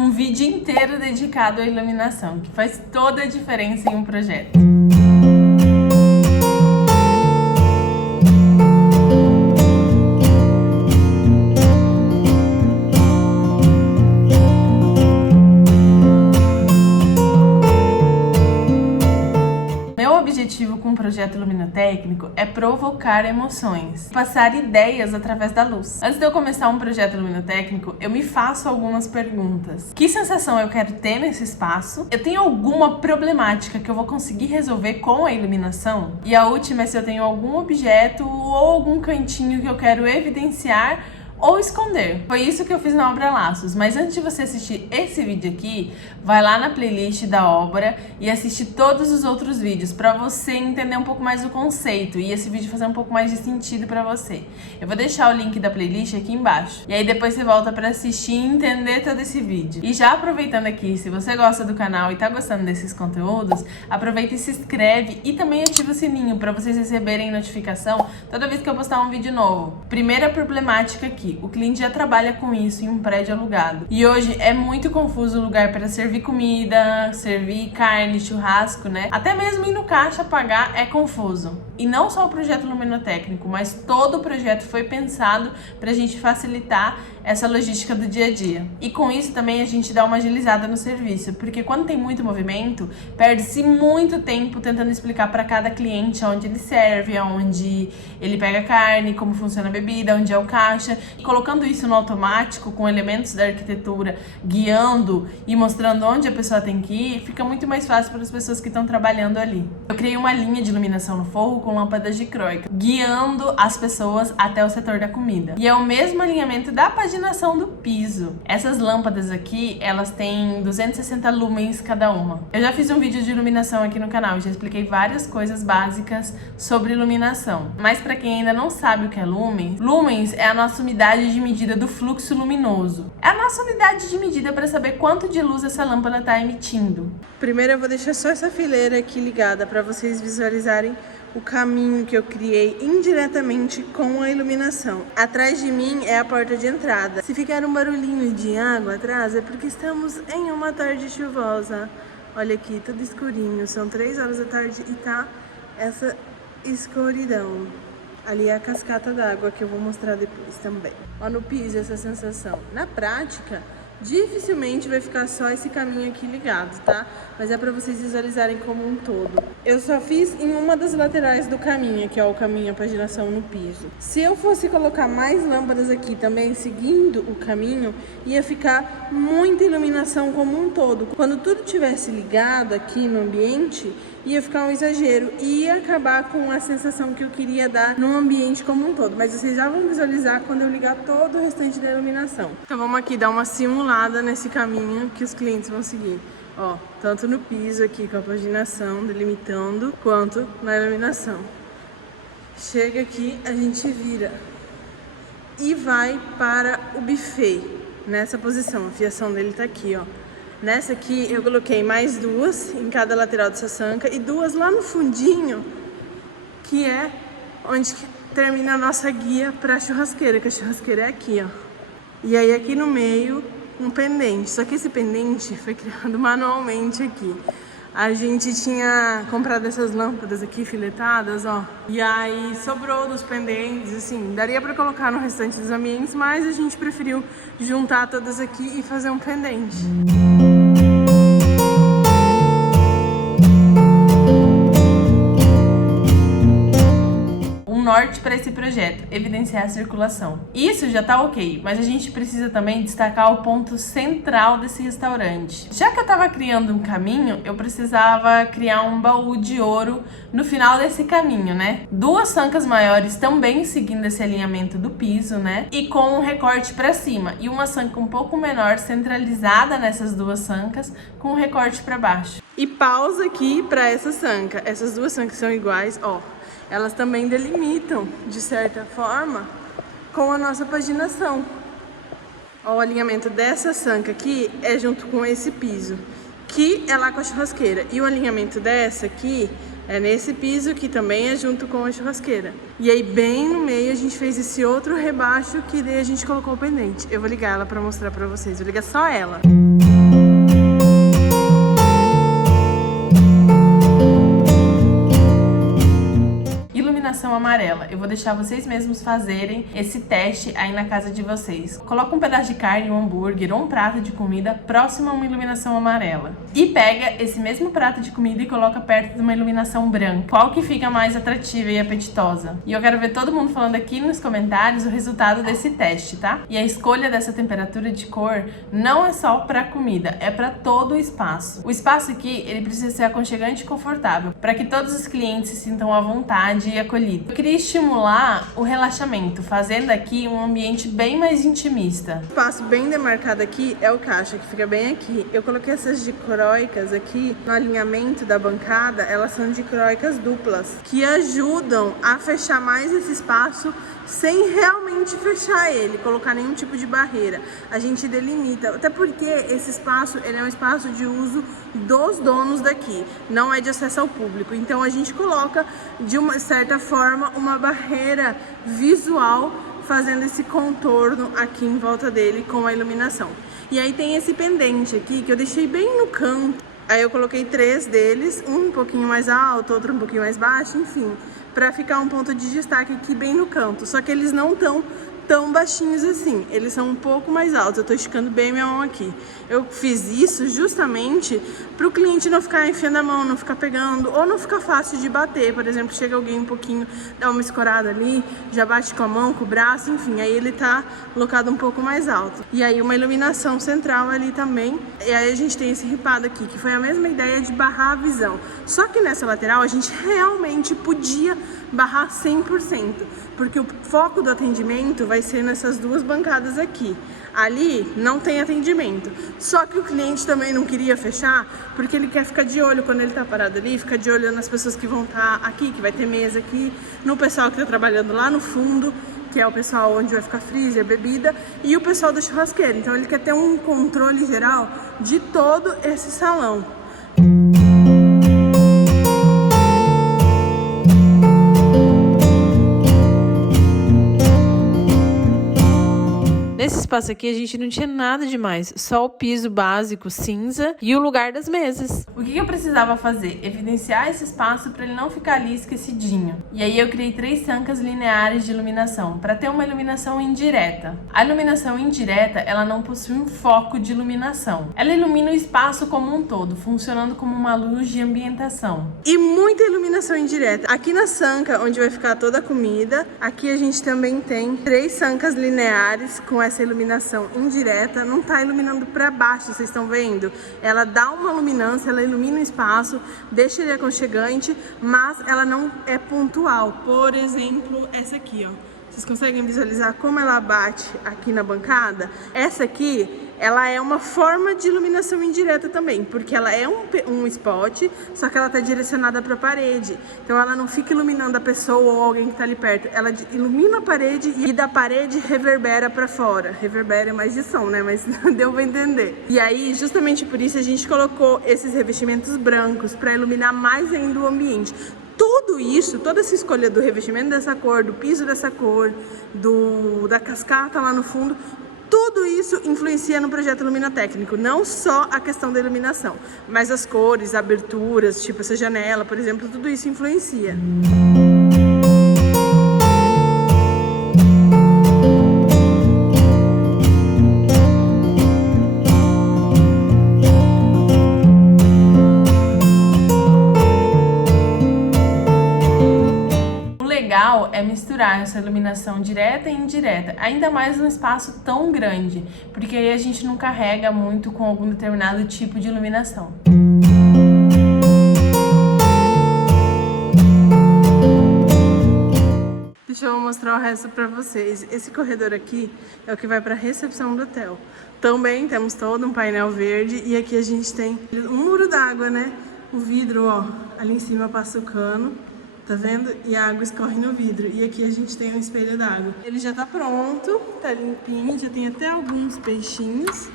um vídeo inteiro dedicado à iluminação, que faz toda a diferença em um projeto. Meu objetivo com o projeto luminotécnico é provocar emoções, passar ideias através da luz. Antes de eu começar um projeto luminotécnico, eu me faço algumas perguntas. Que sensação eu quero ter nesse espaço? Eu tenho alguma problemática que eu vou conseguir resolver com a iluminação? E a última é se eu tenho algum objeto ou algum cantinho que eu quero evidenciar ou esconder. Foi isso que eu fiz na obra Laços, mas antes de você assistir esse vídeo aqui, vai lá na playlist da obra e assiste todos os outros vídeos para você entender um pouco mais o conceito e esse vídeo fazer um pouco mais de sentido para você. Eu vou deixar o link da playlist aqui embaixo e aí depois você volta para assistir e entender todo esse vídeo. E já aproveitando aqui, se você gosta do canal e tá gostando desses conteúdos, aproveita e se inscreve e também ativa o sininho para vocês receberem notificação toda vez que eu postar um vídeo novo. Primeira problemática aqui: o cliente já trabalha com isso em um prédio alugado. E hoje é muito confuso o lugar para servir comida, servir carne, churrasco, né? Até mesmo ir no caixa pagar é confuso. E não só o projeto luminotécnico, mas todo o projeto foi pensado para a gente facilitar essa logística do dia a dia. E com isso também a gente dá uma agilizada no serviço, porque quando tem muito movimento, perde-se muito tempo tentando explicar para cada cliente onde ele serve, onde ele pega carne, como funciona a bebida, onde é o caixa. E colocando isso no automático, com elementos da arquitetura guiando e mostrando onde a pessoa tem que ir, fica muito mais fácil para as pessoas que estão trabalhando ali. Eu criei uma linha de iluminação no forro com lâmpadas dicróicas, guiando as pessoas até o setor da comida. E é o mesmo alinhamento da paginação do piso. Essas lâmpadas aqui, elas têm 260 lumens cada uma. Eu já fiz um vídeo de iluminação aqui no canal, já expliquei várias coisas básicas sobre iluminação. Mas para quem ainda não sabe o que é lumens, lumens é a nossa unidade de medida do fluxo luminoso. É a nossa unidade de medida para saber quanto de luz essa lâmpada está emitindo. Primeiro eu vou deixar só essa fileira aqui ligada para vocês visualizarem o caminho que eu criei indiretamente com a iluminação. Atrás de mim é a porta de entrada. Se ficar um barulhinho de água atrás é porque estamos em uma tarde chuvosa. Olha aqui, tudo escurinho. São 3 horas da tarde e tá essa escuridão. Ali é a cascata d'água que eu vou mostrar depois também. Ó, no piso essa sensação. Na prática, dificilmente vai ficar só esse caminho aqui ligado, tá? Mas é pra vocês visualizarem como um todo. Eu só fiz em uma das laterais do caminho, que é o caminho, a paginação no piso. Se eu fosse colocar mais lâmpadas aqui também, seguindo o caminho, ia ficar muita iluminação como um todo. Quando tudo tivesse ligado aqui no ambiente, ia ficar um exagero e ia acabar com a sensação que eu queria dar no ambiente como um todo. Mas vocês já vão visualizar quando eu ligar todo o restante da iluminação. Então vamos aqui dar uma simulada nesse caminho que os clientes vão seguir. Ó, tanto no piso aqui com a paginação delimitando, quanto na iluminação. Chega aqui, a gente vira e vai para o buffet, nessa posição. A fiação dele tá aqui, ó. Nessa aqui eu coloquei mais 2 em cada lateral dessa sanca e 2 lá no fundinho, que é onde termina a nossa guia para a churrasqueira, que a churrasqueira é aqui, ó. E aí aqui no meio um pendente, só que esse pendente foi criado manualmente aqui. A gente tinha comprado essas lâmpadas aqui filetadas, ó. E aí sobrou dos pendentes, assim, daria pra colocar no restante dos ambientes, mas a gente preferiu juntar todas aqui e fazer um pendente. Norte para esse projeto, evidenciar a circulação. Isso já tá ok, mas a gente precisa também destacar o ponto central desse restaurante. Já que eu tava criando um caminho, eu precisava criar um baú de ouro no final desse caminho, né? 2 sancas maiores também seguindo esse alinhamento do piso, né? E com um recorte para cima. E uma sanca um pouco menor centralizada nessas 2 sancas com um recorte para baixo. E pausa aqui para essa sanca. Essas 2 sancas são iguais, ó. Elas também delimitam, de certa forma, com a nossa paginação. Ó, o alinhamento dessa sanca aqui é junto com esse piso, que é lá com a churrasqueira. E o alinhamento dessa aqui é nesse piso, que também é junto com a churrasqueira. E aí, bem no meio, a gente fez esse outro rebaixo, que daí a gente colocou o pendente. Eu vou ligar ela pra mostrar pra vocês. Vou ligar só ela. iluminação amarela. Eu vou deixar vocês mesmos fazerem esse teste aí na casa de vocês. Coloca um pedaço de carne, um hambúrguer ou um prato de comida próximo a uma iluminação amarela. E pega esse mesmo prato de comida e coloca perto de uma iluminação branca. Qual que fica mais atrativa e apetitosa? E eu quero ver todo mundo falando aqui nos comentários o resultado desse teste, tá? E a escolha dessa temperatura de cor não é só para comida, é para todo o espaço. O espaço aqui, ele precisa ser aconchegante e confortável, para que todos os clientes se sintam à vontade e acolhidos. Eu queria estimular o relaxamento, fazendo aqui um ambiente bem mais intimista. O espaço bem demarcado aqui é o caixa, que fica bem aqui. Eu coloquei essas dicróicas aqui no alinhamento da bancada, elas são dicróicas duplas, que ajudam a fechar mais esse espaço sem realmente fechar ele, colocar nenhum tipo de barreira. A gente delimita, até porque esse espaço, ele é um espaço de uso dos donos daqui, não é de acesso ao público. Então a gente coloca, de uma certa forma, uma barreira visual, fazendo esse contorno aqui em volta dele com a iluminação. E aí tem esse pendente aqui, que eu deixei bem no canto. Aí eu coloquei 3 deles, um pouquinho mais alto, outro um pouquinho mais baixo, enfim, para ficar um ponto de destaque aqui bem no canto. Só que eles não estão tão baixinhos assim, eles são um pouco mais altos. Eu tô esticando bem minha mão aqui. Eu fiz isso justamente para o cliente não ficar enfiando a mão, não ficar pegando, ou não ficar fácil de bater. Por exemplo, chega alguém um pouquinho, dá uma escorada ali, já bate com a mão, com o braço, enfim, aí ele tá colocado um pouco mais alto. E aí uma iluminação central ali também. E aí a gente tem esse ripado aqui, que foi a mesma ideia de barrar a visão. Só que nessa lateral a gente realmente podia barrar 100%, porque o foco do atendimento vai ser nessas 2 bancadas aqui. Ali não tem atendimento, só que o cliente também não queria fechar, porque ele quer ficar de olho quando ele tá parado ali, ficar de olho nas pessoas que vão estar aqui, que vai ter mesa aqui, no pessoal que tá trabalhando lá no fundo, que é o pessoal onde vai ficar freezer, bebida, e o pessoal da churrasqueira. Então ele quer ter um controle geral de todo esse salão. Nesse espaço aqui a gente não tinha nada demais, só o piso básico cinza e o lugar das mesas. O que eu precisava fazer? Evidenciar esse espaço para ele não ficar ali esquecidinho. E aí eu criei 3 sancas lineares de iluminação, para ter uma iluminação indireta. A iluminação indireta, ela não possui um foco de iluminação. Ela ilumina o espaço como um todo, funcionando como uma luz de ambientação. E muita iluminação indireta. Aqui na sanca, onde vai ficar toda a comida, aqui a gente também tem 3 sancas lineares com essa iluminação indireta. Não tá iluminando para baixo, vocês estão vendo? Ela dá uma luminância, ela ilumina o espaço, deixa ele aconchegante, mas ela não é pontual. Por exemplo, essa aqui, ó. Vocês conseguem visualizar como ela bate aqui na bancada? Essa aqui, ela é uma forma de iluminação indireta também, porque ela é um spot, só que ela está direcionada para a parede. Então ela não fica iluminando a pessoa ou alguém que está ali perto. Ela ilumina a parede e da parede reverbera para fora. Reverbera é mais de som, né? Mas deu para entender. E aí, justamente por isso, a gente colocou esses revestimentos brancos para iluminar mais ainda o ambiente. Tudo isso, toda essa escolha do revestimento dessa cor, do piso dessa cor, da cascata lá no fundo, tudo isso influencia no projeto luminotécnico, não só a questão da iluminação, mas as cores, aberturas, tipo essa janela, por exemplo, tudo isso influencia. É misturar essa iluminação direta e indireta, ainda mais num espaço tão grande, porque aí a gente não carrega muito com algum determinado tipo de iluminação. Deixa eu mostrar o resto para vocês. Esse corredor aqui é o que vai para a recepção do hotel. Também temos todo um painel verde e aqui a gente tem um muro d'água, né? O vidro, ó, ali em cima passa o cano. Tá vendo? E a água escorre no vidro. E aqui a gente tem um espelho d'água. Ele já tá pronto, tá limpinho, já tem até alguns peixinhos.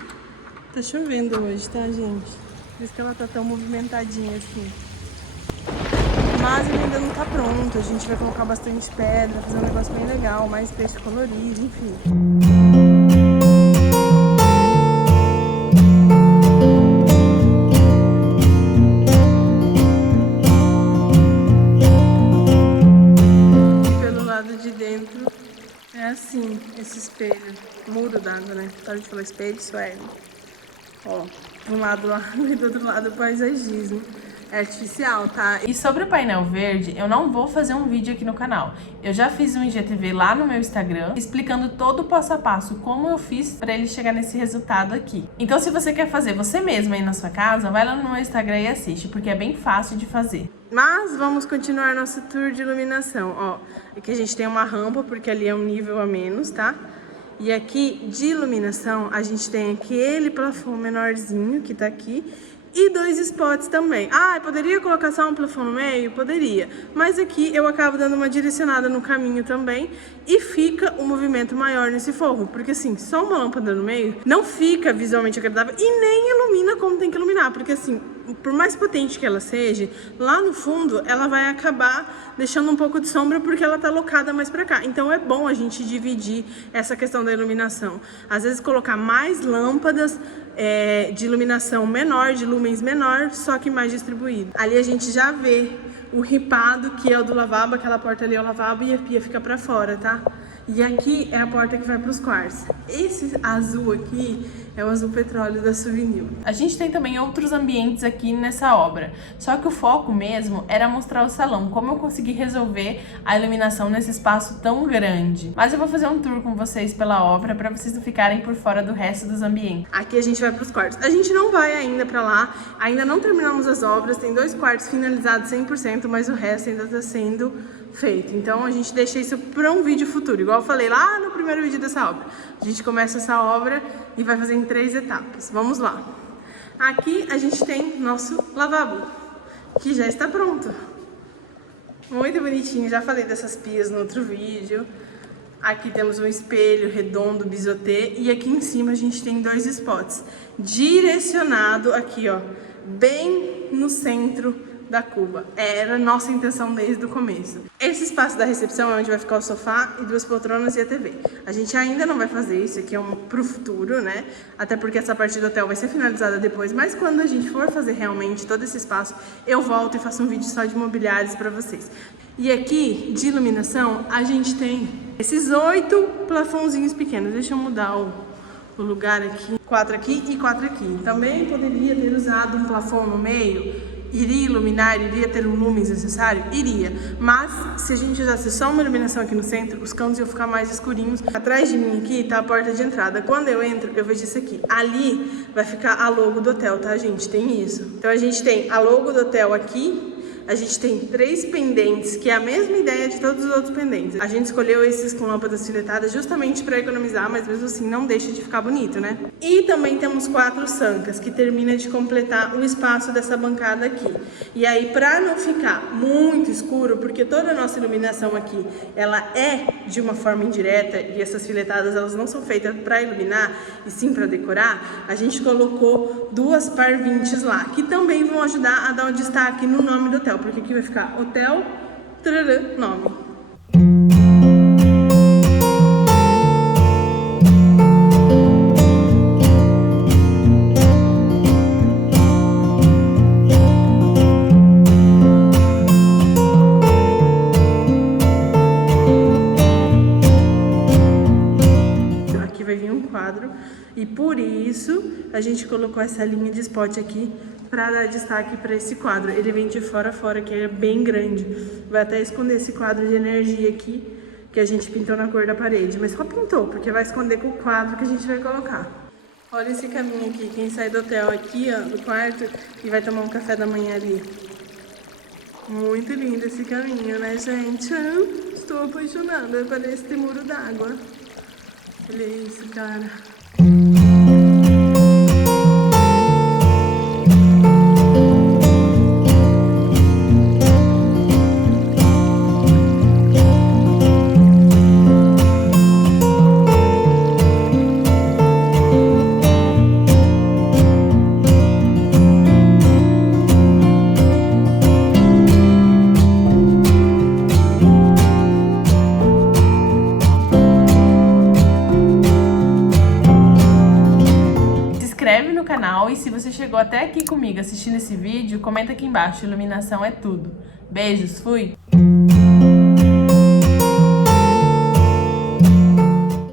Tá chovendo hoje, tá, gente? Por isso que ela tá tão movimentadinha assim. Mas ele ainda não tá pronto. A gente vai colocar bastante pedra, fazer um negócio bem legal, mais peixe colorido, enfim. né? Para de falar espelho, isso é. Ó, de um lado água e do outro lado paisagismo. É artificial, tá? E sobre o painel verde, eu não vou fazer um vídeo aqui no canal. Eu já fiz um IGTV lá no meu Instagram, explicando todo o passo a passo, como eu fiz pra ele chegar nesse resultado aqui. Então, se você quer fazer você mesmo aí na sua casa, vai lá no meu Instagram e assiste, porque é bem fácil de fazer. Mas vamos continuar nosso tour de iluminação. Ó, aqui a gente tem uma rampa, porque ali é um nível a menos, tá? E aqui, de iluminação, a gente tem aquele plafond menorzinho que tá aqui. E 2 spots também. Ah, poderia colocar só um plafond no meio? Poderia. Mas aqui eu acabo dando uma direcionada no caminho também. E fica um movimento maior nesse forro. Porque assim, só uma lâmpada no meio não fica visualmente agradável e nem ilumina como tem que iluminar. Porque assim, por mais potente que ela seja, lá no fundo ela vai acabar deixando um pouco de sombra porque ela tá locada mais pra cá. Então é bom a gente dividir essa questão da iluminação. Às vezes colocar mais lâmpadas de iluminação menor, de lumens menor, só que mais distribuído. Ali a gente já vê o ripado, que é o do lavabo, aquela porta ali é o lavabo e a pia fica pra fora, tá? E aqui é a porta que vai pros quartos. Esse azul aqui é o azul petróleo da Souvenir. A gente tem também outros ambientes aqui nessa obra, só que o foco mesmo era mostrar o salão, como eu consegui resolver a iluminação nesse espaço tão grande. Mas eu vou fazer um tour com vocês pela obra para vocês não ficarem por fora do resto dos ambientes. Aqui a gente vai pros quartos. A gente não vai ainda pra lá, ainda não terminamos as obras, tem 2 quartos finalizados 100%, mas o resto ainda tá sendo feito. Então a gente deixa isso para um vídeo futuro, igual eu falei lá no primeiro vídeo dessa obra. A gente começa essa obra e vai fazer em 3 etapas. Vamos lá. Aqui a gente tem nosso lavabo, que já está pronto. Muito bonitinho, já falei dessas pias no outro vídeo. Aqui temos um espelho redondo, bisotê, e aqui em cima a gente tem 2 spots, direcionado aqui, ó, bem no centro da cuba. Era nossa intenção desde o começo. Esse espaço da recepção é onde vai ficar o sofá e 2 poltronas e a TV. A gente ainda não vai fazer isso, aqui é pro futuro, né? Até porque essa parte do hotel vai ser finalizada depois, mas quando a gente for fazer realmente todo esse espaço, eu volto e faço um vídeo só de mobiliários pra vocês. E aqui, de iluminação, a gente tem esses 8 plafondzinhos pequenos. Deixa eu mudar o lugar aqui. 4 aqui e 4 aqui. Também poderia ter usado um plafond no meio. Iria iluminar, iria ter um lumens necessário? Iria. Mas se a gente usasse só uma iluminação aqui no centro, os cantos iam ficar mais escurinhos. Atrás de mim aqui tá a porta de entrada. Quando eu entro, eu vejo isso aqui. Ali vai ficar a logo do hotel, tá, gente? Tem isso. Então a gente tem a logo do hotel aqui. A gente tem 3 pendentes, que é a mesma ideia de todos os outros pendentes. A gente escolheu esses com lâmpadas filetadas justamente para economizar, mas mesmo assim não deixa de ficar bonito, né? E também temos 4 sancas, que termina de completar o espaço dessa bancada aqui. E aí, para não ficar muito escuro, porque toda a nossa iluminação aqui, ela é de uma forma indireta, e essas filetadas, elas não são feitas para iluminar, e sim para decorar, a gente colocou 2 parvintes lá, que também vão ajudar a dar um destaque no nome do hotel. Porque aqui vai ficar hotel, tarará, nome. Aqui vai vir um quadro e por isso a gente colocou essa linha de spot aqui para dar destaque para esse quadro. Ele vem de fora a fora, que é bem grande. Vai até esconder esse quadro de energia aqui, que a gente pintou na cor da parede. Mas só pintou, porque vai esconder com o quadro que a gente vai colocar. Olha esse caminho aqui. Quem sai do hotel aqui, ó, do quarto, e vai tomar um café da manhã ali. Muito lindo esse caminho, né, gente? Estou apaixonada. Parece ter muro d'água. Olha isso, cara. Canal, e se você chegou até aqui comigo assistindo esse vídeo, comenta aqui embaixo, iluminação é tudo. Beijos, fui!